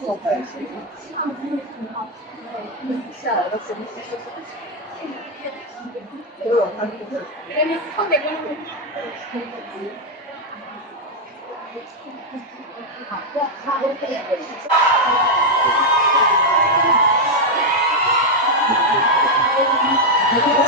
后悔的事情。下来，好的，我。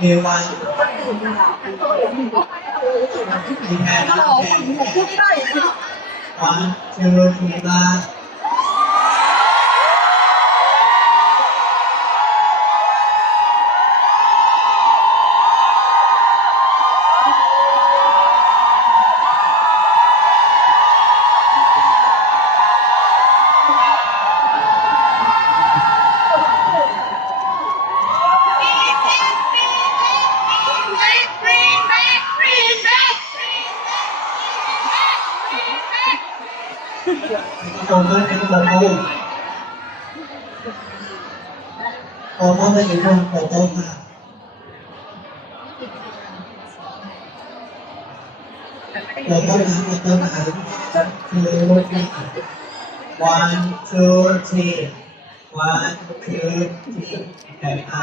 nhiều mà Hello. One, two, three, five. โตเมื่อเป็นโตโต้โตโต้ไม่เห็นว่าโตโต้ค่ะโตโต้นะโตโต้นะคะคือ one two three one two three แต่อา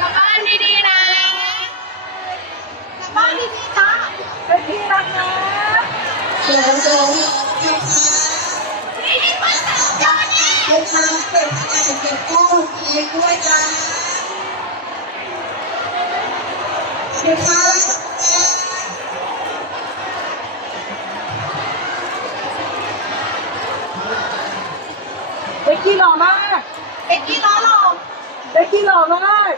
กลับบ้านดีๆนะกลับบ้านดีๆจ้าเป็นที่รักนะ นี่มาสาวจ้าเนี่ยเอาทางเก็บอะไรเก็บแก้วเค้กด้วยจ้าเดี๋ยวค่ะเด็กกี้หล่อมากเด็กกี่ล้อหรอเด็กกี้หล่อมาก